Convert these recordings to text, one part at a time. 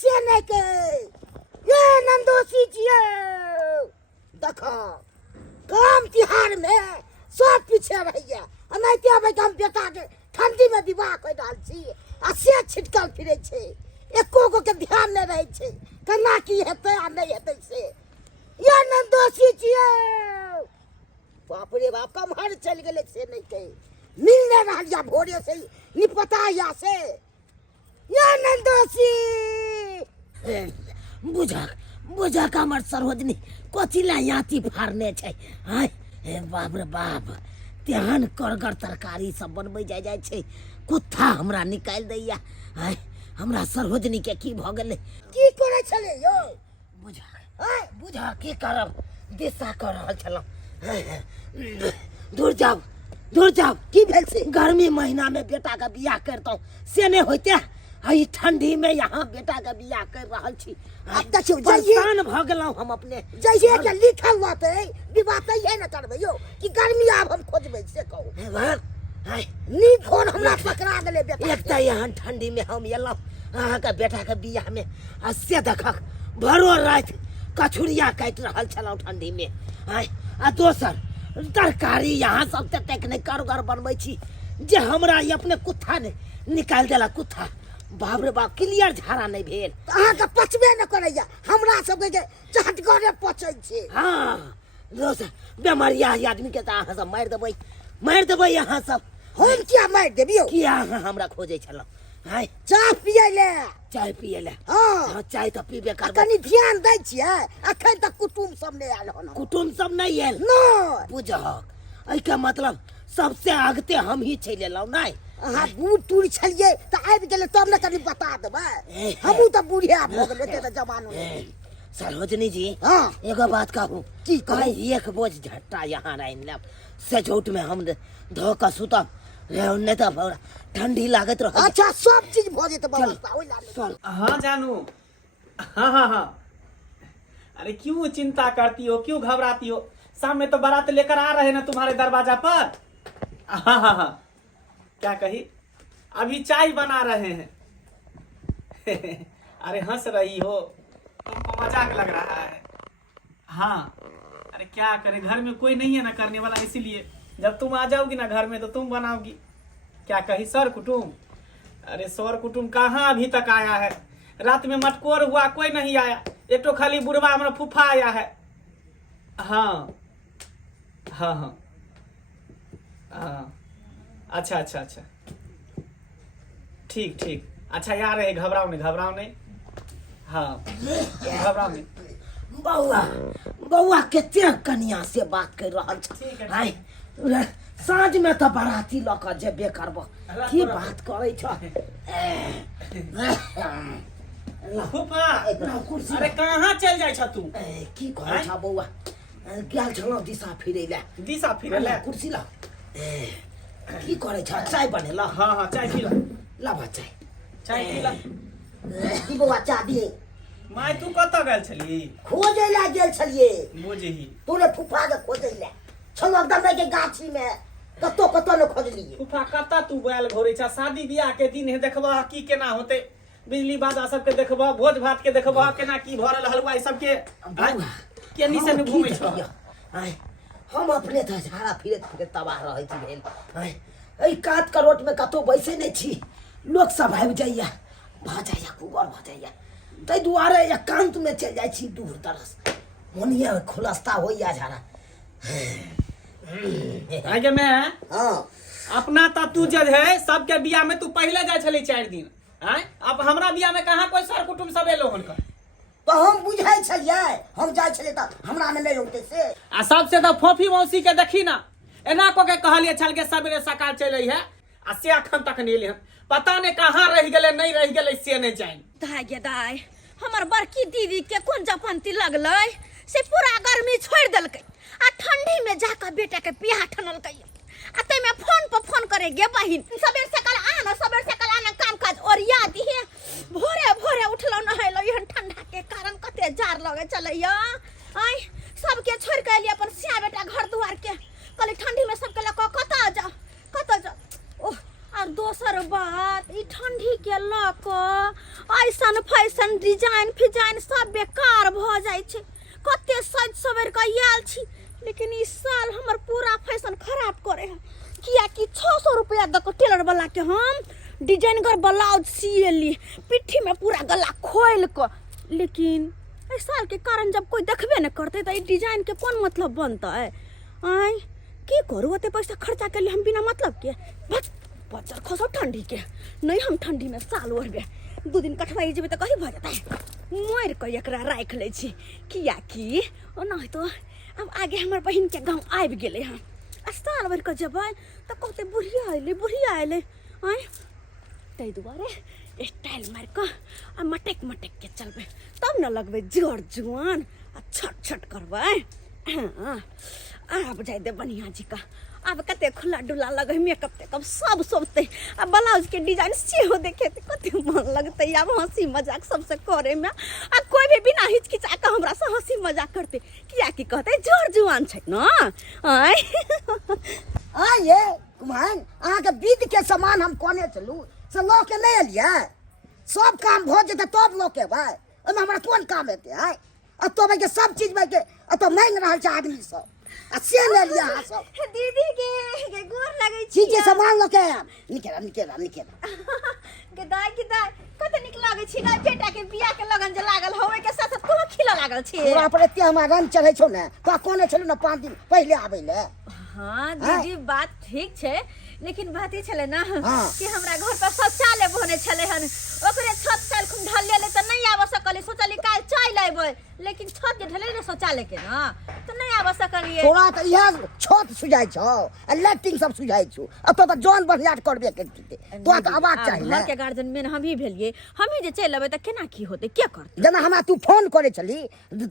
से नहीं के ये नंदोसी जियो देखो काम तिहार में सब पीछे रह गया नहीं ते अब हम बेटा के ठंडी में विवाह कर डाल छी आ से छिटकल फिरे छे एको को के ध्यान नहीं रहे छे केना की हेतै आ नहीं हेतै से ये नंदोसी जियो बाप रे बाप कम हर चल गेले से नहीं के मिलने रहलिया भोरे से निपटा या से या नंदोसी बुझक हमर सरोजनी कोचिला याती फारने छै हाय हे बाप रे बाप तेहन करगर तरकारी सब बनबै जाय छै कुत्ता हमरा निकाल दैया हाय हमरा सरोजनी के की भ गेलै की करे छले यो बुझा की करब दिशा कर रहल छलौ दूर जाओ की भेल से गर्मी महीना में बेटा का बियाह करता से नहीं होते हई ठंडी में यहाँ बेटा का बियाह कर रहल छी अब देखियो परेशान भ गेलौ हम अपने जैसे के लिखल रहते विवाह त ये न करबे यो कि गर्मी आब हम खोजबै से कहू हाय नी फोन हमरा पकड़ा देले बेटा एक त यहाँ ठंडी में हम एलौ अहाँ का बेटा का बियाह में आ से देखक भरो रात कछुरिया काट रहल छलौ ठंडी में हाय आ दोसर तरकारी यहाँ सब तक नहीं करगर बनबै छी जे हमरा ये अपने कुत्ता ने निकाल देला कुत्ता बाप रे बाप क्लियर झाड़ा नहीं भेल अहाँ के पचबे न करैया हमरा सब के चहटगरे पचै छै हां दोसर बेमारिया आदमी के त अहाँ सब मार देबै अहाँ सब हम क्या मार देबियो किया अहाँ हमरा खोजै छलौ हाय चाय पिए ले हां चाय तो पीबे कर कनी ध्यान दै छियै अखन तक कुटुम सब नहीं आयल हन कुटुम सब नहीं आयल न बुझक एहि के मतलब सबसे आगते हम ही चलि एलौ नहीं अहाँ बूढ़ टूर छलिए त आबि गेले तब न कनी बता देबै हमहू त बुढ़िया भ गेल एते त जमानो सरोजनी जी हां एगो बात कहू की कहै एक बोझ झट्टा यहाँ आइन लेब से झूठ में हम धो के सुतब नहीं तो ठंडी लागत रह अच्छा सब चीज भ जेत व्यवस्था ओइ ला हाँ जानू हाँ अरे क्यों चिंता करती हो क्यों घबराती हो शाम में तो बारात लेकर आ रहे ना तुम्हारे दरवाजा पर हाँ क्या कही अभी चाय बना रहे हैं अरे हंस रही हो तुमको मजाक लग रहा है हाँ अरे क्या करे घर में कोई नहीं है ना करने वाला इसीलिए जब तुम आ जाओगी ना घर में तो तुम बनाओगी क्या कही सर कुटुम अरे सर कुटुम कहाँ अभी तक आया है रात में मटकोर हुआ कोई नहीं आया एक तो खाली बुढ़वा हमारा फूफा आया है हाँ अच्छा ठीक अच्छा यार है घबराओ नहीं हाँ घबराओ नहीं बउआ केते कनिया से बात कर रहल छ हाय साँझ में तो बाराती लक जेबे करब की बात करे छ फूफा अरे कहाँ चल जाय छ तू की करे छ बउआ गेल छलौ दिशा फिरे ले कुर्सी ला की करे छ चाय बनेला हाँ चाय पी ला बा चाय पी ला की बउआ चाय दिए माय तू कत गेल छली खोजे ला गेल छलिए बुझही तूने फूफा के खोजे ले छलौ एकदम के गाछी में कतो न खोजलिए फूफा कत तू बैल घोरे छ शादी बियाह के दिन है देखबा की केना होते बिजली बाजा सब के देखबा भोज भात के देखबा केना की भरल हलवाई सब के केनी से घूमै छ हम अपने त झाड़ा फिरत तबाह रहै छी भेल एई कात करोट में कतो बैसे नहीं छी लोग सब आबि जाइया भ जाइया कुबर भ जाइया तै दुआरे एकांत में चल जाय छी दूर तरस मोनिया खुलस्ता होइया झाड़ा आगे मैं अपना ता तू जज है सबके बियाह में तू पहले जाय छली 4 दिन अब हमरा बियाह में कहां कोई सर कुटुम सब एलो हन तो हम बुझाई छलिए हम जाय छले त हमरा में नहीं होते से आ सबसे तो फोफी मौसी के देखी ना एना को के कहलिए छल के सबरे सकाल चलै है आ से अखन तक नहीं एले पता नहीं कहां रह गेले नहीं रह गेले से नहीं जाइन दाय हमर बड़की दीदी के कोन जपंती लगलै से पूरा गर्मी छोड़ देलकै आ ठंडी में जाकर बेटा के बियाह ठनलकै आ तै में फोन पर फोन करे गे बहिन सबेर सकाल आना काम काज ओरिया दिहे भोरे उठलो नहैलो एहन ठंडा के कारण कते जार लगे चलैया आय सबके छोड़ के एलिए अपन सिया बेटा घर दुआर के कहले ठंडी में सबके लक कत जा ओह आ दोसर बात ई ठंडी के लक ऐसन फैशन डिजाइन फिजाइन सब बेकार भ जाय छै। कते सज सवेर के आयल छी लेकिन इस साल हमर पूरा फैशन खराब करे है। किया कि 600 रुपया द के टेलर वाला के हम डिजाइनर ब्लाउज सिएली पिट्ठी में पूरा गला खोल के। लेकिन इस साल के कारण जब कोई देखबे न करते तो डिजाइन के कौन मतलब बनता है। आई की करू ओते पैसा खर्चा कर लिए हम बिना मतलब के। बस बच्चा खसो ठंडी के नहीं हम ठंडी में साल ओढ़बे 2 दिन कठवाई जेबे तो कहीं भ जाता है। मोर के एकरा राख ले छी किया कि ओ नहीं तो अब आगे हमर बहन के गांव आबि गेले हैं साल भर के जबै तो कहते बुढ़िया आइले आई तै दुआरे स्टाइल मार के आ मटक के चलबे तब न लगबे जोर जुआन आ छट करबै। हाँ अब जाय दे बढ़िया जी का अब कते खुला डुला लगे मेकअप तेकअप सब सोचते आ ब्लाउज के डिजाइन सेहो देखे कते मन लगते अब हंसी मजाक सबसे करे में आ कोई भी बिना हिचकिचा के हमरा से हंसी मजाक करते किया कि कहते जोर जुआन छै न। आ ये कुमार अहाँ के विध के सामान हम कोने चलू से लो के नहीं एलिए सब काम भ जेते तब लो के भाई ओमे हमरा कोन काम हेते है अब तो भाई के सब चीज भाई के तो मांग रहल छै आदमी सब आ से ले लिया अहाँ सब दीदी के गोर लगै छी चीज के सामान लो के निकेल गदाई कते निक लागै छी ना बेटा के बियाह के लगन जे लागल होवे के साथ तो खिला लागल छी पूरा पर एते हमरा रन चढ़ै छौ ने तो कोने चलू ना 5 दिन पहले आबै ले। हाँ दीदी बात ठीक छे लेकिन बात ई छले ना हाँ। कि हमरा घर पर शौचालय बने छले हन ओकरे छत काल खुन ढलले ले त नहीं आब सकले सोचली काल चाय लेबै लेकिन छत जे ढले रे शौचालय के ना तो नहीं आब सकलिए। थोड़ा तो यह छत सुझाइ छौ आ लैट्रिन सब सुझाइ छौ अब तो जान बढ़ियाट करबे करते तो तो आवाज चाहिए घर के गार्जियन में हम ही भेलिए हम ही जे चल लेबै त केना की होते के करते। जना हमरा तू फोन करे छली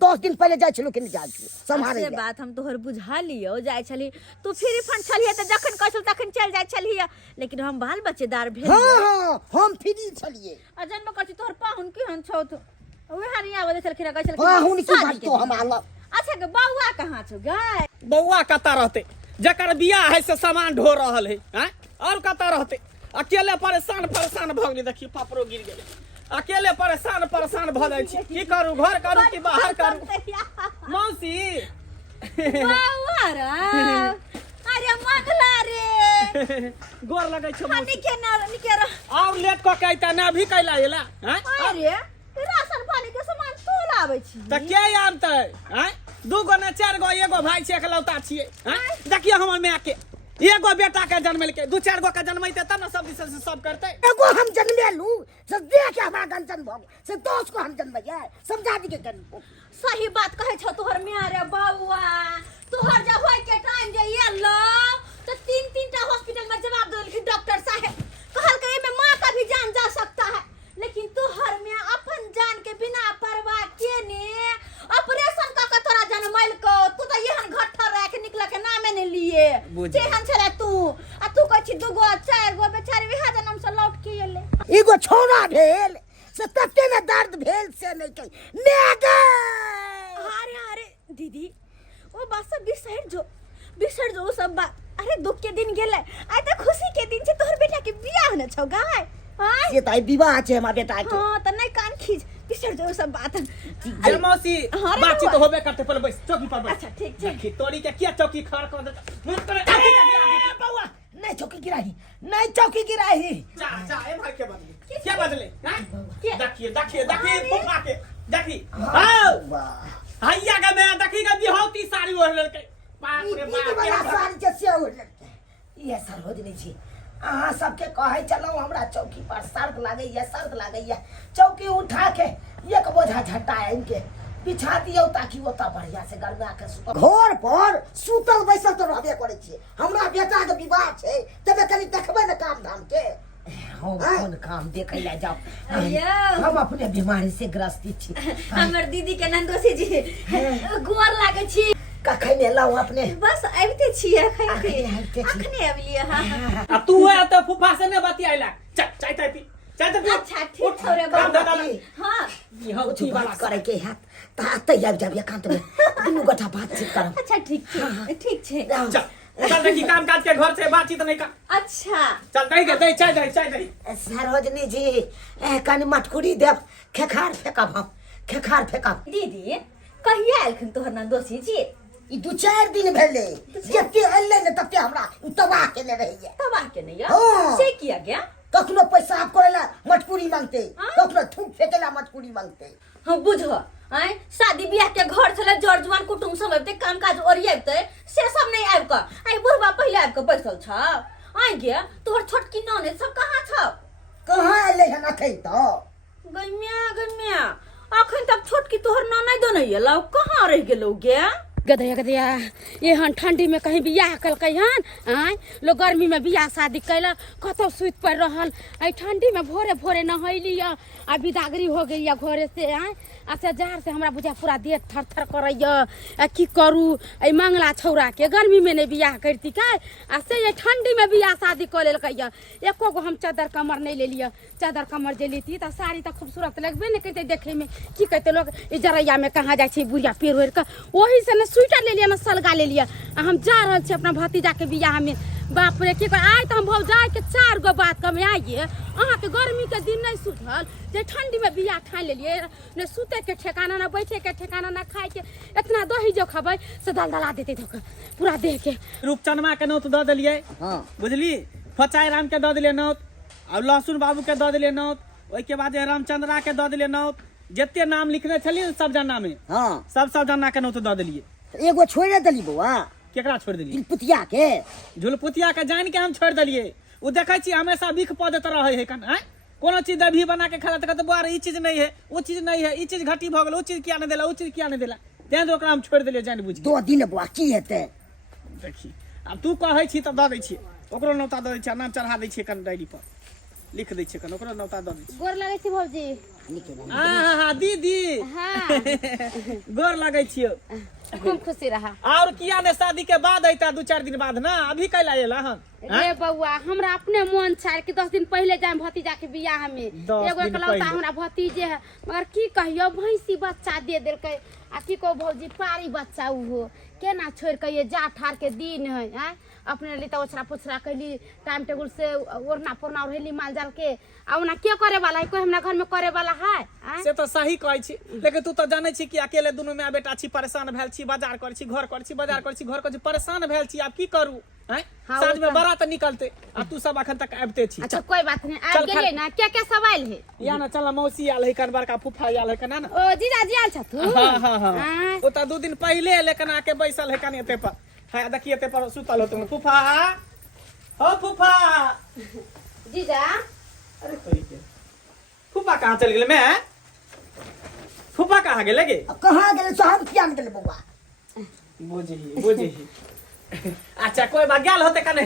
10 दिन पहले जाय छलू कि नहीं जाय छलू संभाले से बात हम तोहर बुझा लियो जाय छली तू फ्री फंड छलिए त जखन कहल तखन चल जाय छलिए लेकिन हम बाल बच्चेदार भेलिए। हां हम फ्री छलिए अजन में कहती तोहर पाहुन की हन छौ तो ओहे हरिया बजे चलखिरा कहै छलखिन पाहुन की बात तो हमरा अच्छा के बौआ कहाँ छौ गाय बौआ कता रहते जकर बियाह है से सामान ढो रहल है हैं और कता रहते अकेले परेशान भ गेली देखी पापरो गिर गेले अकेले परेशान भ जाय छी की करू घर करू कि बाहर करू। मौसी बौआ रे अरे मंगला रे गोर लगै छ मौसी निके और लेट क के त ना भी कैला एला हैं अरे राशन पानी के सामान तू लाबै छी त के आनतै हैं 2 गो ने 4 गो एगो भाई छै एकलौता छियै हैं देखिए हमर माय के एगो बेटा के जन्मल के 2-4 गो के जन्मैते तब न सब दिस से सब करते एगो हम जन्मेलू से देख हमरा गंजन भ से 10 को हम जन्मैया समझा दी के करू सही बात कहै छौ तोहर मियां रे बौआ तोहर जब होय के टाइम जे एलो तो 3 टा हॉस्पिटल में जवाब देल कि डॉक्टर साहब कहल के एमे मां का भी जान जा सकता है लेकिन तोहर मियां अपन जान के बिना परवाह केने ऑपरेशन क के तोरा जनमैल को तू तो यहन घट्ठर रह के निकल के नामे ने लिए जेहन छले तू आ तू कहै छी 2 गो 4 गो बेचारी विहा जन्म से लौट के एले एगो छोरा भेल से तते में दर्द भेल से नहीं कही ने गए। अरे दीदी ओ बात सब बिसर जो सब बात अरे दुख के दिन गेले आइ त खुशी के दिन छ तोहर बेटा के बियाह न छौ गाय हां से ताई विवाह छै हमरा बेटा के हां त नहीं कान खींच बिसर जो सब बात जय मौसी बातचीत तो होबे करते पहले बैस चौकी पर बैस। अच्छा ठीक छै देखी तोरी के क्या चौकी खड़ कर देता मत करे बउआ नहीं चौकी गिराही जा ए भाई के बदले क्या बदले हैं देखिए फुफा के देखी आओ हैया के मैं देखी के बिहोती साड़ी ओढ़ लेके बाप रे बाप बड़ा सारी के से ओढ़ लेके ये सर हो नहीं छी अहाँ सबके कहे चलो हमरा चौकी पर शर्त लागैया चौकी उठा के एक बोझा झटाए इनके बिछा दियो ताकि वो ता बढ़िया से गरमा के सुतल घर पर सुतल बैसल तो रहबे करे छी हमरा बेटा के विवाह छै तबे कनी देखबे न काम धाम के हम कोन काम देखे ला जाओ हम अपने बीमारी से ग्रस्ती छी हमर दीदी के नंदोसी जी गोर लागे छी कखन एलौ अपने बस आबिते छी अखने अबलिए हां अब तू है तो फुफा से ने बतियाइला चाय पी अच्छा ठीक छौ रे बाबा हां ये उठी बात करे के हाथ ता तैयार जब एकांत में दुनु गोटा बातचीत करब अच्छा ठीक छै चल चल देखी काम काज के घर से बातचीत नहीं कर। अच्छा चल दही के दही चाय दही सरोजनी जी कनी मटकुरी देव खेखार फेंकब हम खेखार फेंकब। दीदी कहिया आयलखिन तोहर नंदोसी जी? ई 2-4 दिन भेले जते अल्ले ने तते हमरा तबाह केने रहिए। तबाह के नहीं हाँ। से किया गया? कखनो पेशाब करेला मटकुरी मांगते कखनो थूक फेंकेला मटकुरी मांगते। हम बुझ आय शादी ब्याह के घर छले जड़ जुआन कुटुंब सब अबते काम काज ओरियाबते से सब नहीं आब क आय बुढ़बा पहिले आब क बैसल छ। आय गे तोहर छोटकी ननद सब कहां छ? कहां अल्ले हन अखै तो गम्या अखन तक छोटकी तोहर ननद नहीं एलौ कहां रह गेलौ गे? गदया एहन ठंडी में कहीं बियाह कलकै हन आय लोग गर्मी में बियाह शादी कैला कतौ सुत पड़ रहल आई ठंडी में भोरे भोरे नहैली आ बिदागरी हो गई घरे से आय अच्छा जार से हमरा बुझा पूरा देह थर थर करैया की करू आई मंगला छौरा के गर्मी में नहीं बियाह करती का आ से ये ठंडी में बियाह शादी कर लेलकैया एको गो हम चादर कमर नहीं ले लिया चादर कमर जे लेती त साड़ी त खूबसूरत लगबे नहीं करते देखे में की कहते लोग ई जरैया में कहाँ जाय छै बुढ़िया पेड़ ओढ़ के ओही से स्वेटर ले लिया ना सलगा ले लिया हम जा रहल छी अपना भतीजा के बियाह में। बाप रे की कर आय त हम भौजाई के 4 गो बात कमे आइए अहाँ के गर्मी के दिन नहीं सुझल जे ठंडी में बियाह ठान ले लिए ने सुते के ठिकाना ना बैठे के ठिकाना ना खाए के इतना दही जो खबै से दलदला देते धोके पूरा देह के। रूपचनमा के नौत द देलिए हां बुझली फचाई राम के द देलिए नौत और लहसुन बाबू के द देलिए नौत ओइ के बाद रामचंद्रा के द देलिए नौत जते नाम लिखने छलिए सब जना में हां सब जना के नौत द देलिए। एगो छोड़े देली बउआ केकरा छोड़ देलिए? झुलपुतिया के झुलपुतिया के जान के हम छोड़ देलिए उ देखै छी हमेशा बिख प देत रहै है कन हैं कोनो चीज दभी बना के खा त बार ई चीज नहीं है वो चीज नहीं है ई चीज घटी भ गेल ओ चीज किया नहीं देला ओ चीज किया नहीं देला तें तो ओकरा हम छोड़ देलिए जान बुझ के। 2 दिन बुआ की हेते देखी अब तू कहै छी त द दै छी ओकरो नौता द दै छी नाम चढ़ा दै छी कन डायरी पर लिख दै छी कन ओकरो नौता द दै छी। गोर लगै छी भौजी। हां दीदी हां गोर लगै छियो खूब खुशी रहा। और किया ने शादी के बाद आइता 2-4 दिन बाद ना अभी कैला आइला हन? रे बउआ हमरा अपने मन छाड़ के 10 दिन पहले जाए भतीजा के बियाह में एगो एकलौता हमरा भतीजे है मगर की कहियो भैंसी बच्चा दे देलकै आ की को भौजी पारी बच्चा उ हो केना छोड़ के ये जा ठार के दिन है हैं अपने लिए तो ओछरा पोछरा कैली टाइम टेबल से ओरना पोरना ओढ़ेली माल जाल के आ ओना के करे वाला है कोई हमरा घर में करे वाला है से तो सही कहै छी लेकिन तू तो जानै छी कि अकेले दुनू माय बेटा छी परेशान भेल छी बाजार करै छी घर करै छी बाजार करै छी घर करै छी परेशान भेल छी अब की करू हैं साँझ में बारात निकलते आ तू सब अखन तक आबते छी। अच्छा कोई बात नहीं आ गेले ना क्या सवाल है या ना चल मौसी आल है कन बड़का फूफा आल है कना ना ओ जीजा जी आल छ तू हां ओ त 2 दिन पहले लेकिन आके बैसल है कने एते पर हां देखिए एते पर सुतल हो तुम फूफा हो फूफा जीजा अरे कोई के फूफा कहां चल गेले मैं फूफा कहां गेले गे कहां गेले साहब किया गेले बउआ बुझी अच्छा कोई बात गेल होते कने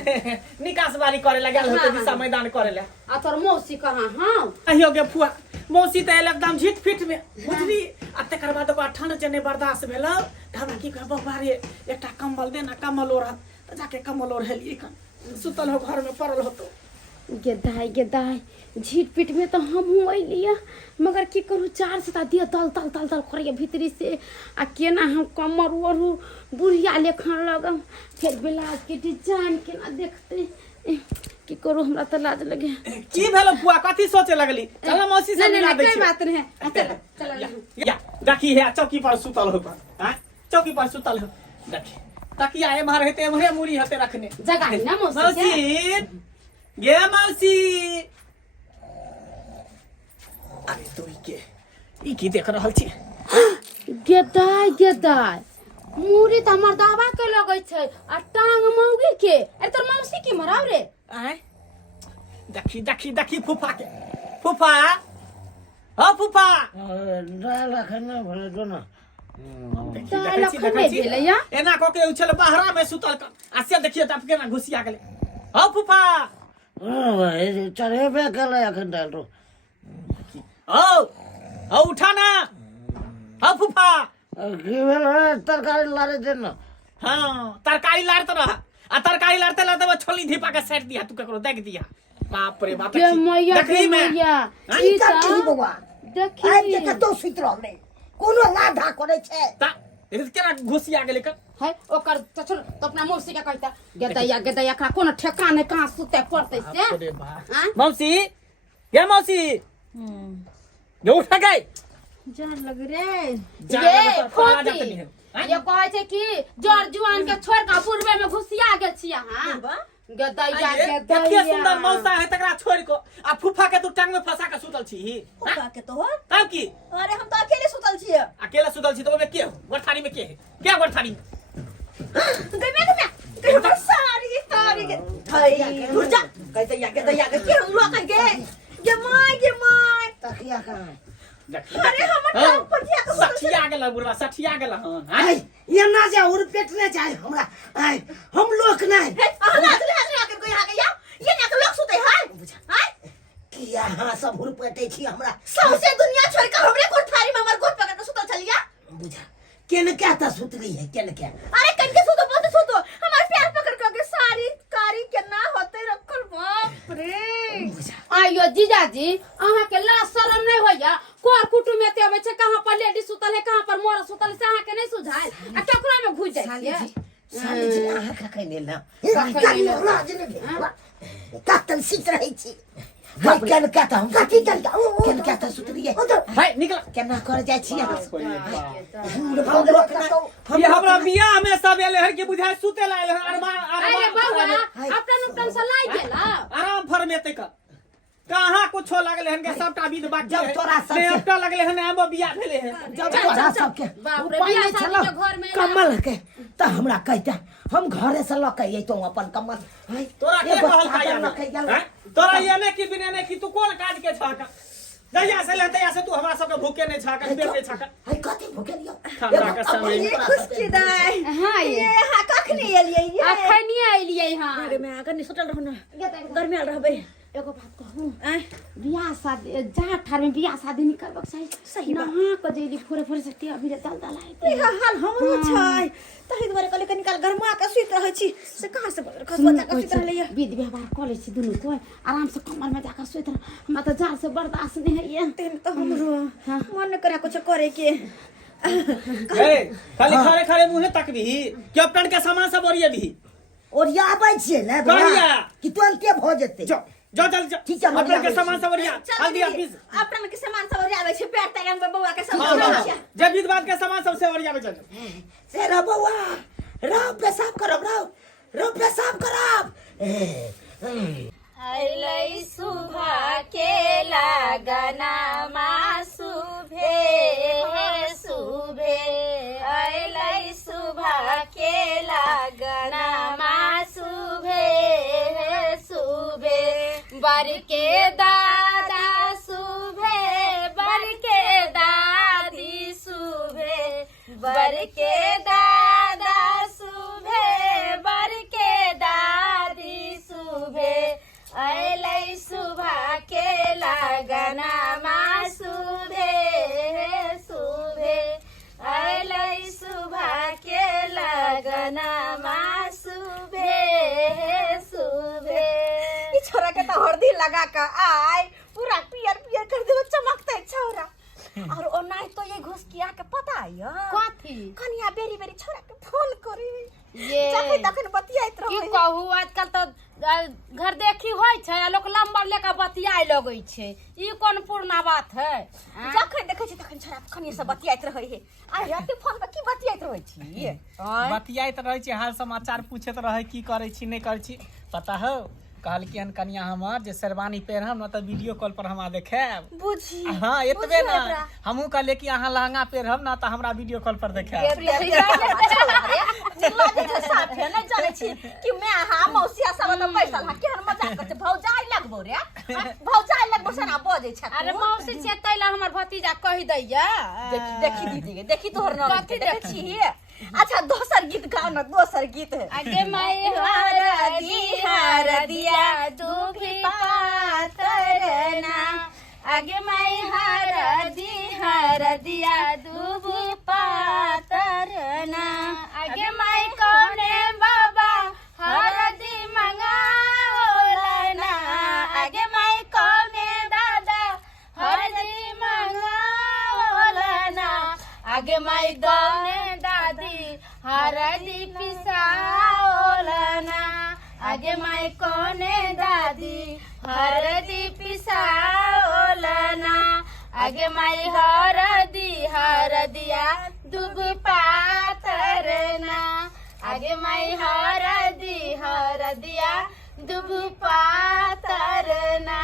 निकास बारी करे ला गेल होते दिशा मैदान करे ला आ तोर मौसी कहां हां कहियो गे फुआ मौसी त एकदम झिट फिट में बुझली आ तकर बाद ओकरा ठंड जे नहीं बर्दाश्त भेल हमरा की कहबो बारे एकटा कंबल दे ना कम्बल ओढ़ त जाके कम्बल ओढ़लिए कन सुतल हो घर में पड़ल होतो गेदाई झीट पीट में तो हम हुआ लिया मगर की करूँ 4 से दिया तल तल तल तल करिए भीतरी से आ केना हम कमर ओढ़ू बुढ़िया लेखन लगम फिर ब्लाउज के डिजाइन केना देखते की करूँ हमरा तो लाज लगे की भेलो फुआ कथी सोचे लगली चल मौसी से मिला दे छी कोई बात नहीं है चल चल या देखी है चौकी पर सुतल हो हां चौकी पर सुतल हो देखी तकिया एमहर हेते एमहरे मुड़ी हते रखने जगह ना मौसी गे मौसी अरे तू ई की देख रहल छी गेदाई मुड़ी त हमर दावा के लगै छै आ टांग मौगी के अरे तोर मौसी की मराव रे आय देखी फूफा के फूफा हो फूफा डाल रखना भले दो ना देखी एना को के उछल बहरा में सुतल आ से देखिए त केना घुसिया गेले हो फूफा भाई चढ़े पे कर अखन डाल रो ओ उठा ना हो फूफा की भेल तरकारी लारे दे ना हां तरकारी लारत रहा आ तरकारी लारते लारते वो छोली धिपा के सेट दिया तू ककरो देख दिया बाप रे बाप के मैया के मैया ई की बउआ देखी आइ के कतो सुत रहले कोनो लाधा करे छै ता केना घुसिया गेले क है ओकर तो छोड़ तो अपना मौसी के कहता गेदैया एकरा कोनो ठेकाने कहां सुते पड़ते से अरे बा हां मौसी ये मौसी ये उठ गए जान लग रे ये फोटी ये कहै छै कि जड़ जुआन के छोड़ के पूर्वे में घुसिया गेल छी अहाँ गेदैया कते सुंदर मौसा है तकरा छोड़ को आ फूफा के तू टांग में फंसा के सुतल छी फूफा के तो तब की अरे हम तो अकेले सुतल छिए अकेला सुतल छी तो ओमे के गठठानी में के है क्या गठठानी गमे सारी तारी के थई उठ जा कैसे या के के हुआ के माय तकिया कहाँ अरे हमर टांग पर जिया के सठिया गेल बुढ़वा सठिया गेल हन आई ये ना जा और पेट ने जाए हमरा आई हम लोग नहीं हाथ ले के कोई आके ये ना के लोग सुते हैं किया हां सब हुर पेटे छी हमरा सौसे दुनिया छोड़ के हमरे कोठारी में हमर गोद पकड़ के सुतल चलिया बुझा केन क्या था सुतली है केन क्या अरे कन के सुतो हमार प्यार पकड़ के सारी कारी के ना होते रखल बाप रे आयो जीजाजी अहाँ के लाज शरम नहीं होया कोर कुटुम में ते आवे छै कहां पर लेडी सुतल है कहां पर मोर सुतल से अहाँ के नहीं सुझायल आ टकरा में घुस जाय साली जी अहाँ का कहने ला लाज ने कातल सीत रही छी हाय केन क्या था हम केन क्या था सुतली है भाई निकल केना कर जाय छी ये हमरा बियाह में सब एले हर के बुझाय सुते लायल हन अरे बाबा अपन से लाई गेला आराम फरमेते का कहां कुछो लगले हन के सबटा विध बाकी जब तोरा सब ने अपना लगले हन एबो बियाह भेले है जब तोरा सब के बाप रे बियाह शादी के घर में कमल के त हमरा कहता हम घरे से लक आई तो अपन कमल तोरा के कहल का तोरा ये ने कि बिना ने कि तू कोन काज के छाका जहिया से ले तहिया से तू हमरा सब के भूखे नहीं छाका पेट नहीं छाका हाय कथि भूखे लियो हमरा का समय ये खुश चिदाय हां ये हां कखनी एलियै ये अखनी आइलियै हां अरे मैं आकर नहीं सुतल रहना गर्मी आल रहबे एगो बात कहूं बियाह शादी जहाँ ठार में बियाह शादी नहीं करबक सही नहा के जइली फोरे से अभी दल आई इहा हाल हमरो छै तहि दुआरे कले कनिकाल गरमा के सुत रहै छी से कहां से खसबा के सुत रहले विधि व्यवहार कॉलेज से दुनु कोई आराम से कमर में जाकर सुत रह हमरा तो जार से बर्दाश्त नहीं है ये तेन तो हमरो मन करे कुछ करे के ए खाली खड़े खड़े मुंह तकबी कैप्टन के सामान सब ओरिए भी और या आबै छियै ने बढ़िया कि तुरंते भ जेतै जा चल ठीक है अपन के सामान सब ओरिया हल्दी ऑफिस अपना के सामान सब ओरियावे छै पैर तैयार में बौआ के सब ओरियावे छै जब विध बात के सामान सबसे ओरियावे चल से रे बौआ रो पेशाब करब रो पेशाब करब अइलै सुबह के लगना मा सुबे अइलै सुबह के लगना मा सुबे बर के दादा सुबे बर के दादी सुबे बर के दादा सुबे बर के दादी सुबे अइलै सुबह के लगना मा सुबे अइलै सुबह के लगना मा सुबे छोरा के तो हल्दी लगा के आय पूरा पियर पियर कर दे चमकते छोरा और ओ नहीं तो ये घुस किया के पता है कथी कनिया बेरी बेरी छोरा के फोन करे ये जखन तखन बतियाइत की रहे कहू आजकल तो घर देखी होय छै आ लोग नंबर लेके बतियाय लगै छै ई कोन पूर्णा बात है जखन देखै छी तखन छोरा कनिया से बतियाइत रहे है आ राति फोन पे की बतियाइत रहै छी बतियाइत रहै छी हाल समाचार पूछैत रहै की करै छी नहीं करै छी पता हो कहलकिन कनिया हमर जे शेरवानी पहिरब न त वीडियो कॉल पर हमरा देखाब बुझी हां एतबे ना हमहू कहले कि अहाँ लहंगा पहिरब न त हमरा वीडियो कॉल पर देखाब साथ है नहीं जाने छी कि मैं हां मौसिया सब त पैसा ला केहन मजाक करते भौजाई लगबो रे भौजाई लगबो से ना बजे छ अरे मौसी चेतैला हमर भतीजा कहि दैया देखी दीदी देखी तोहर नाम देखै छी अच्छा दोसर गीत गाओ ना दोसर गीत है आगे मैं हर दिया दुभी पातरना आगे मैं हर दिया दुभी पातरना आगे मैं कौने बाबा हरदी मंगाओलना आगे मैं कौने दादा हरदी मंगाओलना आगे मैं कौने दादी हरदी पिसाओलना आगे माई कोने दादी हरदी पिसाओलना आगे माई हरदिया दुगु पातरना आगे माई हरदिया दुगु पातरना।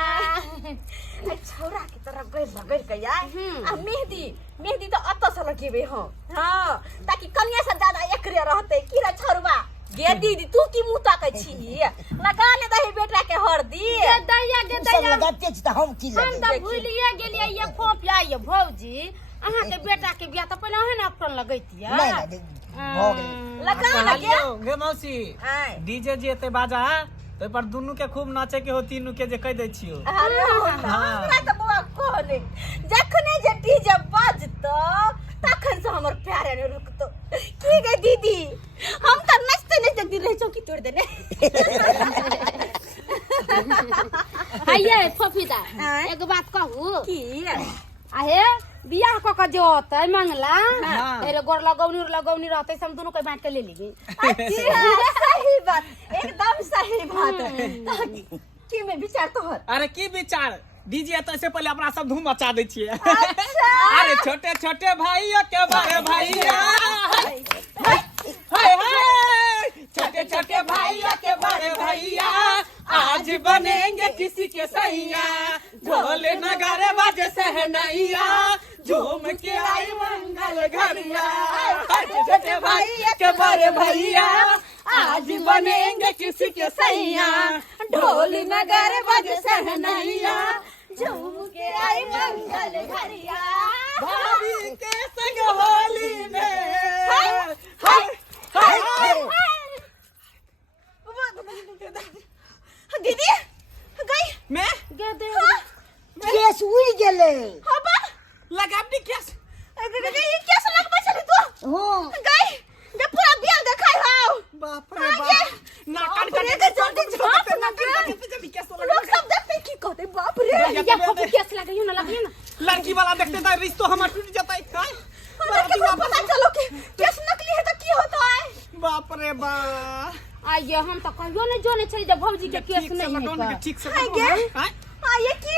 छौरा की तरह गइल गया आ मेहंदी तो अत से लगेबे हो हां ताकि कनिया से ज्यादा एकरे रहते की रे छौरवा गे दीदी तू की मुंह ताकै छी लगा ले दही बेटा के हरदी गे दैया लगाते छी त हम की हम त भूलिए गेलिए ये फोफिया ये भौजी अहाँ के बेटा के बियाह त पहिले अहाँ न अपन लगैतिया नहीं हो गई लगा लगे गे मौसी डीजे जे एते बाजा तो पर दुनु के खूब नाचे के हो तीनू के जे कह दे छियो। अरे हमरा त बुआ कहले जखने जे डीजे बजतो तखन से हमर प्यारे ने रुकतो की गे दीदी हम त नचते दिन रह चौकी तोड़ देने हाये फोफिदा एक बात कहू की आहे बियाह क के जो होतै मंगला तेरे गोर लगौनी रहतै हम दोनों के बांट के ले लेबे। सही बात एकदम सही बात की में विचार तोहर अरे की विचार डीजे तो से पहले अपना सब धूम मचा दे छिए। अरे छोटे छोटे भाइयों के बड़े भैया हाय छोटे छोटे भाइयों के बड़े भैया आज बनेंगे किसी के सैया ढोल नगाड़े बाजे सहनैया झूम के आई मंगल घरिया छोटे भाइयों के बड़े भैया आज बनेंगे किसी के सैया ढोल नगाड़े बाजे सहनैया झूम के आई मंगल घरिया भाभी के संग होली में हाय हाय दीदी गई मैं गे दे केस उड़ गेले हाबा लगाबी केस गई केस लगबे छली तू हो गई जे पूरा बियाह देखाई हाउ बाप रे बाप नाकन रे के जल्दी झाप ना केस लोग सब देखते की कहते बाप रे या फोफी केस लगियो ना लड़की वाला देखते तो रिश्तो हमार टूट जाता है हमरा के पता चलो कि केस नकली है तो की होता है बाप रे बाप आइए हम तो कहियो नहीं जोने छली जब भौजी के केस नहीं है ठीक से हाय गे ये की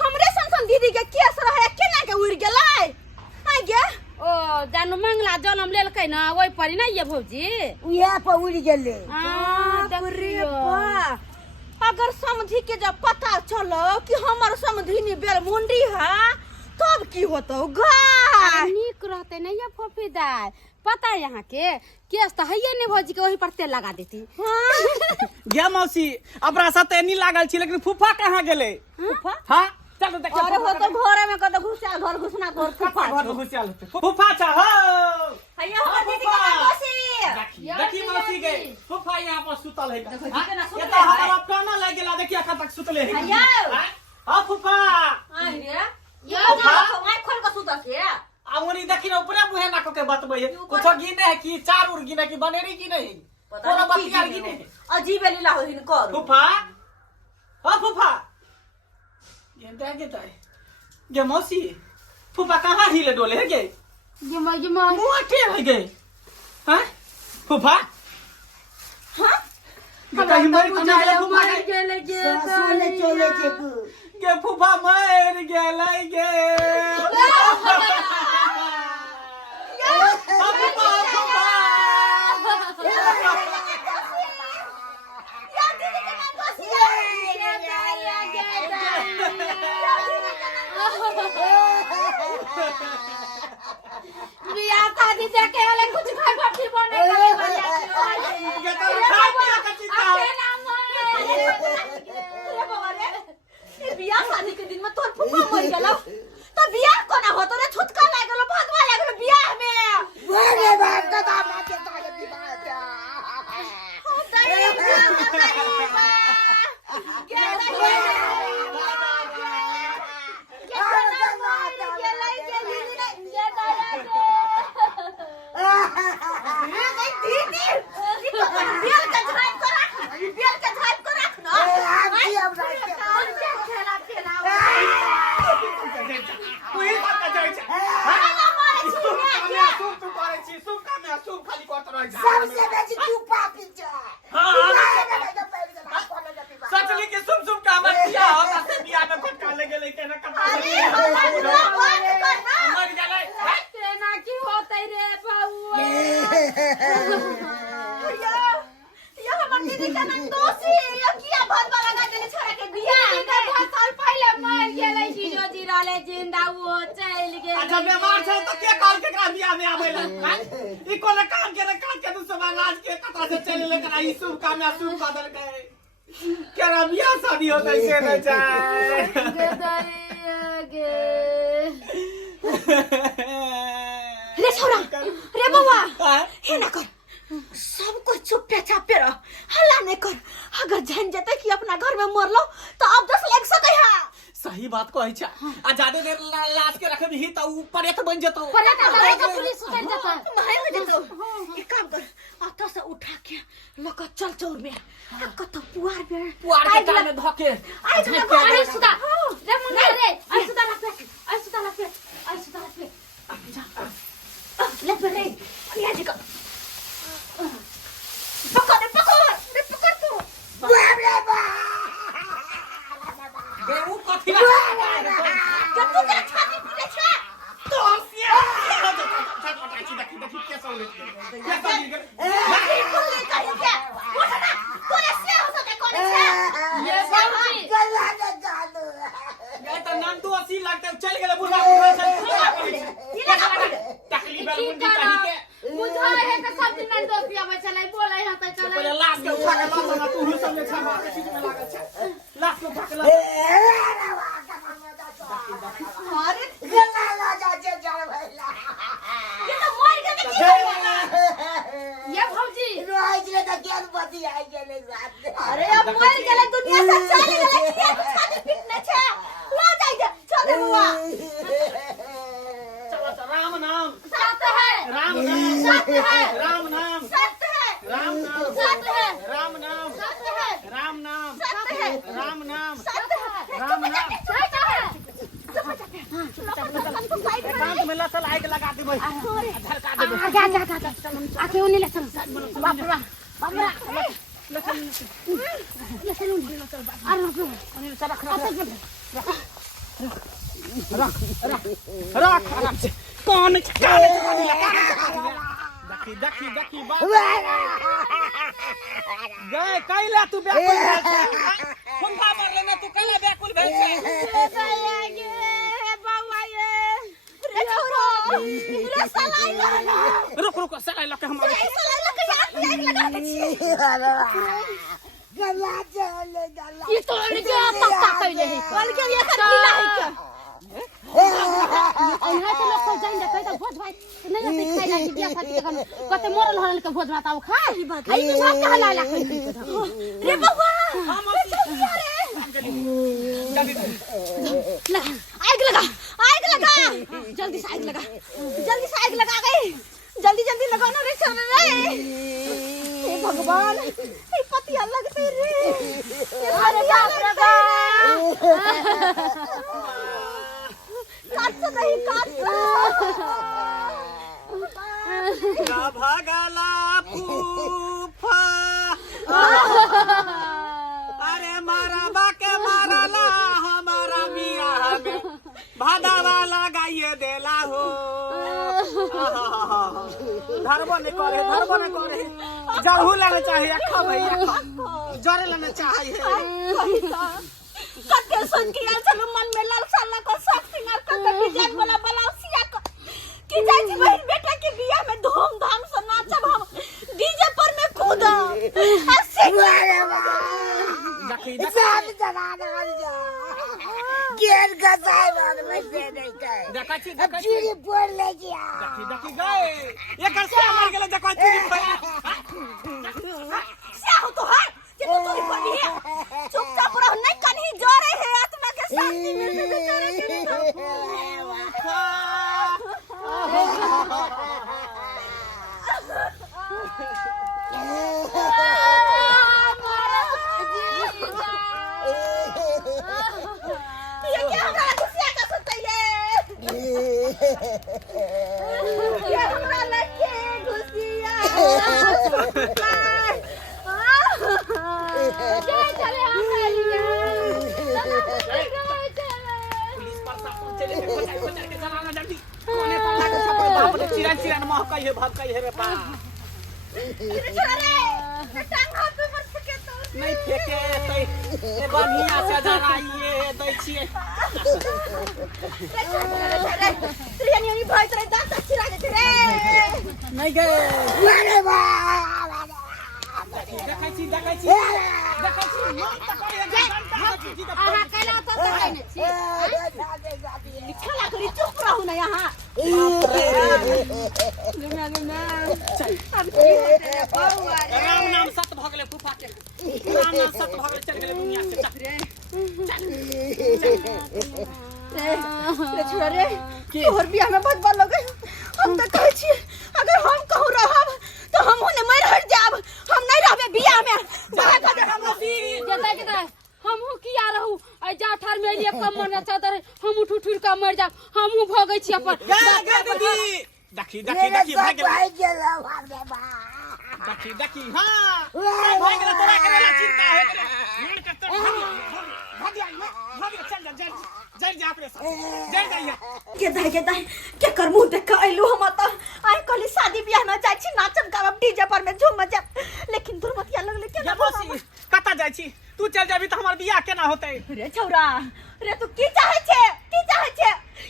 हमरे संसन दीदी के केस रहे केना के उड़ गेलै हाय गे ओ जानू मंगला जन्म लेलकै ना ओइ पर ना ये भौजी उहे पर उड़ गेले रे बा अगर समझी के जब पता चलो कि हमर समधिनी बेल मुंडी है तब की होतो गाय नीक रहते नहीं ये फोफीदार पता है यहाँ के केस तो है नहीं भौजी के वही पर तेल लगा देती। गे मौसी अपना साथ एनी लागल छी लेकिन फूफा कहाँ गेले फूफा हां चल देख अरे हो तो घरे में कत घुसा घर घुसना घर फूफा घर घुसियाल फूफा छ हो हैया हो दीदी के मौसी देखी मौसी गए फूफा यहाँ पर सुतल है देखो जी के ना सुतल ये तो हमारा अपना लग गेला देखिए कब तक सुतले है हैया हां फूफा आई रे ये आँख खोल के सुत के आमुरी देखी ना ऊपर मुहे ना के बतबै है कुछ गिने है कि चार उर गिने कि बनेरी की नहीं पूरा बतिया गिने अजीब लीला होइन कर फूफा हां फूफा ये गे मौसी फूफा कहाँ हिले डोले है गे ये मोटे है गे हां फूफा हां कहीं मर फूफा गेले चले जे के फूफा मर गेलै गे बियाह शादी से केले कुछ खाई बाटी बने बियाह शादी के दिन में तोर फूफा मर गेलो तो बियाह कोना होतो रे छुटका लाग गेलो भगवा लाग गेलो बियाह में अरे बाप दादा माते ताले विवाह क्या हो तारे अरे हमार बुआ बंद कर ना मर गेलै केना की होतै रे बउआ ये हमर दीदी का नाम दोषी ये किया भदवा लगा देले छोरा के बियाह दीदी के 10 साल पहले मर गेलै जीजो जी रहले जिंदा वो चल गेलै अच्छा बीमार छै तो के काल केकरा बियाह में आबै ले ई कोन काम के तू सब आज के कथा से चले लेकर ई शुभ काम या शुभ कदर करे केरा बियाह शादी होतै से न चाहे रे छोरा रे बउआ हे ना कर सब कुछ चुप्पे चापे रह हल्ला नहीं कर अगर जान जते कि अपना घर में मरलो तो अब 10 लाख सकै है सही बात कहै छै आ जादे देर लाश के रखबी ही त ऊपर एक बन जेतौ परे का पुलिस उतर जाता मार हो जतो एक काम कर अत से उठा के लक चल चौर में कत पुआर में के कान में धके आई तो अरे सुधा रे मुंडा रे आई सुधा लपे जा ले रे ये जी का पकड़ तू बेऊ कथि ला कतु के छाती फुटे छ तो सिया देखी के सौले के बोले कहि के उठना तोरे से हो सके कोने छ ये बाबूजी ये त नाम तो 80 लगते चल गेले बुढ़ा चल टकली बेल मुंडी कहि के बुझाए है कि सब दिन नहीं दोस्तिया में चले बोले है तो चले पहले लाश के उठा के लाश तू ही सब में छमा के चीज में लागल छै लाश के उठा के लाश अरे गला ला जा जे जड़ भइला ये तो मर गए की ये भौजी रोज ले त ज्ञान बदी आई गेले रात अरे अब मर गए दुनिया से चले गए कि छाती पिटने छ ला जाई जा चल बुआ चलो राम नाम सत्य है राम नाम सत्य है राम नाम सत्य है राम नाम सत्य है राम नाम सत्य है राम नाम सत्य है राम नाम सत्य है राम नाम सत्य है कांत में लसल आग लगा दे भाई धड़का दे जा आके उन्हें ले चल बाप रे रख आराम से कौन देखी बात गए कैला तू व्याकुल भेल छै हुनका मरले ना तू कैला व्याकुल भेल छै रुक सलाई लके हम आबै गला चले गला ये तो लड़के पक्का कैले है कल के ये कर ढीला है क्या यहाँ तो लोग सब जाएंगे कहता भोज भाई नहीं होते खाई ना दिया फाटी के कहते मोरल हरल के भोज बताओ खा आई तो सब कहला ला रे बाबा आग लगा जल्दी से आग लगा गई जल्दी लगाओ ना रे चल रे हे भगवान हे पतिया लगते रे अरे बाप रे काट भगला फूफा अरे मारा बाके मारला हमारा बियाह में भादावा लगाइए देला हो धरबो नहीं करे जहू लेना चाहिए खा भैया जरे लेना चाहिए कते सुन के यार चलो मन में लालसा लगा सब सिंगार कते डिजाइन वाला ब्लाउसिया की जाई थी बहन बेटा के बियाह में धूमधाम से नाचब हम डीजे पर में कूदा सब जना जा गेर का साइबान में से नहीं कहे देखी चूड़ी पड़ ले गया देखी गए ये कैसे मर गेले देखो चूड़ी पड़ क्या हो तो है ये तो तोरी पड़ी है चुपचाप रहो नहीं कन्ही जोरे है आत्मा के शांति मिलने बेचारे के ये क्या हमरा गुस्सा का सुतई है ये हमरा लगे गुस्सिया चले हम पुलिस चिरन चिरन महकई है भटकई है रे बा छोड़ा रे टांग हाथ पे मत फेंके तो नहीं फेंके तई ए बढ़िया से जराइए दै छिए रे नहीं भाई तेरे दांत चिरा दे रे नहीं गए अरे बा देखै छी मन त करे आहा कैला तो कहने छी छला करी चुप रहू ना यहाँ राम नाम सत भ गेले फूफा के राम नाम सत भ गेले चल गेले दुनिया से रे छोड़ा रे तोहर बियाह में बहुत बार लगे हम त कहै छी अगर हम कहूँ रहब तो हम होने मर हट जाब हम नहीं रहबे बियाह में जता के हमहू किया रहू आ जा ठार में लिए कम मन चादर हम उठ उठ का मर जा हमहू भगै छी अपन दीदी देखी भाग गेल देखी हां भाग गेल तोरा करेला चिंता हो गेल मन करते भाग चल जा अपने जाइए के दाई के कर मुंह देख आइलू हम त आई कली शादी बियाह में जाई छी नाचब गावब डीजे पर में झूम मजा लेकिन दुर्मतिया लगले के ना कता जाई छी तू चल जाबी त हमर बियाह केना होतै रे छौरा रे तू की चाहे छे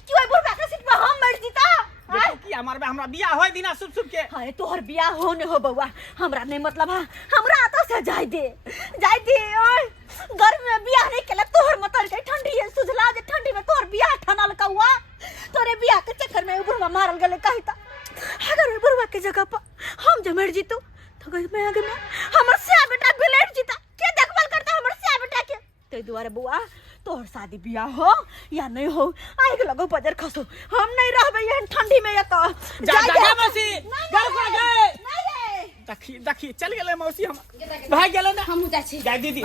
क्यों बुढ़बा के सीट पर हम मर जीता देखो की हमरा बियाह होय दिना शुभ के हाय तोहर बियाह होने हो बउआ हमरा नहीं मतलब है हमरा तो से जाय दे ओए गर्मी में बियाह नहीं केला तोहर मतलब के ठंडी है सुझला जे ठंडी में तोहर बियाह ठनल का हुआ तोरे बियाह के चक्कर में बुढ़वा मारल गले कहिता अगर बुढ़वा के जगह पर हम जे मर जीतो तो मैं आगे में हमर से बेटा बिलेट जीता के देखभाल करता हमर से बेटा के ते दुआरे बुआ तोहर शादी बियाह हो या नहीं हो आइ के लगो बजर खसो हम नहीं रहबे यहन ठंडी में एक जा मौसी घर पर गए देखी चल गेले मौसी हम भाग गेले ना हमहू जा छी जाय दीदी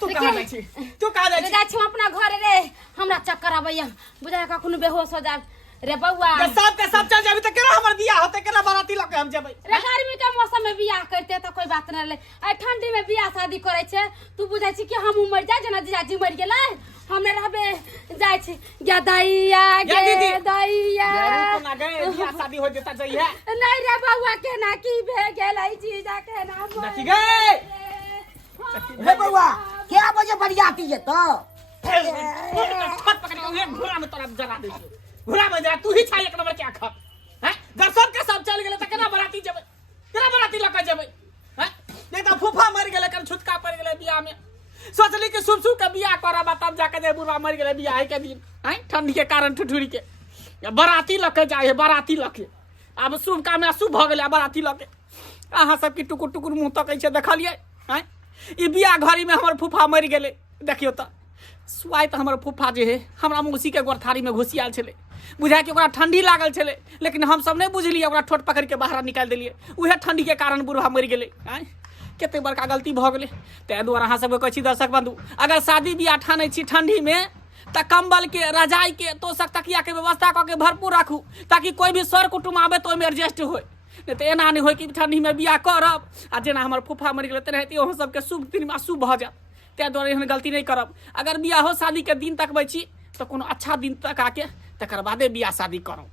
तू कहां जाय छी जा छी अपना घर रे हमरा चक्कर आबैया बुझा का कोनो बेहोश हो जा रे बउआ सब चल जाबी त केना हमर बियाह होते केना बाराती लके हम जेबै रे गर्मी के मौसम में बियाह करते त कोई बात न ले आ ठंडी में बियाह शादी करे छे तू बुझाई छी कि हम मर जा जना जीजाजी मर गेलै हम रहबे जाय छी गे दैया जरूर ना गए बियाह शादी हो जेता जइहे नहीं रे बउआ के ना की भे गेलै जीजा के ना देखी गए हे बउआ क्या बजे बरियाती है तो फट पकड़ के घोड़ा में तोरा जरा दे घोड़ा में जा तू ही छाई एक नंबर के आखा हैं घर सब चल गेले त केना बराती लके जेबै हैं नहीं त फूफा मर गेले कर छुटका पड़ गेले बियाह में सोचली कि शुभ के बियाह करब तब जाके जे बुढ़वा मर गेले बियाह के दिन हैं ठंडी के कारण ठुठुरी के बराती लके जाए बराती लके अब शुभ काम में अशुभ भ गेले बराती लके अहाँ सब की टुकुर टुकुर मुंह तकै छै देखलिए हैं ई बियाह घड़ी में हमर फूफा मर गेले देखियो त स्वाई त हमर फूफा जे है हमरा मौसी के गोरथारी में घुसियाल छले बुझाय कि ओकरा ठंडी लागल छले लेकिन हम सब नहीं बुझलिए ओकरा ठोट पकड़ के बाहर निकाल देलिए उहे ठंडी के कारण बुढ़वा मर गेले हैं केते बड़का गलती भ गेले ते दुआरे अहाँ सब कहै छी दर्शक बंधु अगर शादी बियाह ठानै छी ठंडी में त कंबल के रजाई के तोशक तकिया के व्यवस्था क के भरपूर राखू ताकि कोई भी सर कुटुम आबे तो में एडजस्ट होय नहीं तो एना नहीं होय कि ठंडी में बियाह करब आ जेना हमर फूफा मर गेले तेनाहिते अहाँ सबके शुभ दिन में अशुभ भ जात ते दुआरे एहन गलती नहीं करब अगर बियाह हो शादी के दिन तकबै छी तो कोनो अच्छा दिन तक आके तकर बादे बियाह शादी करू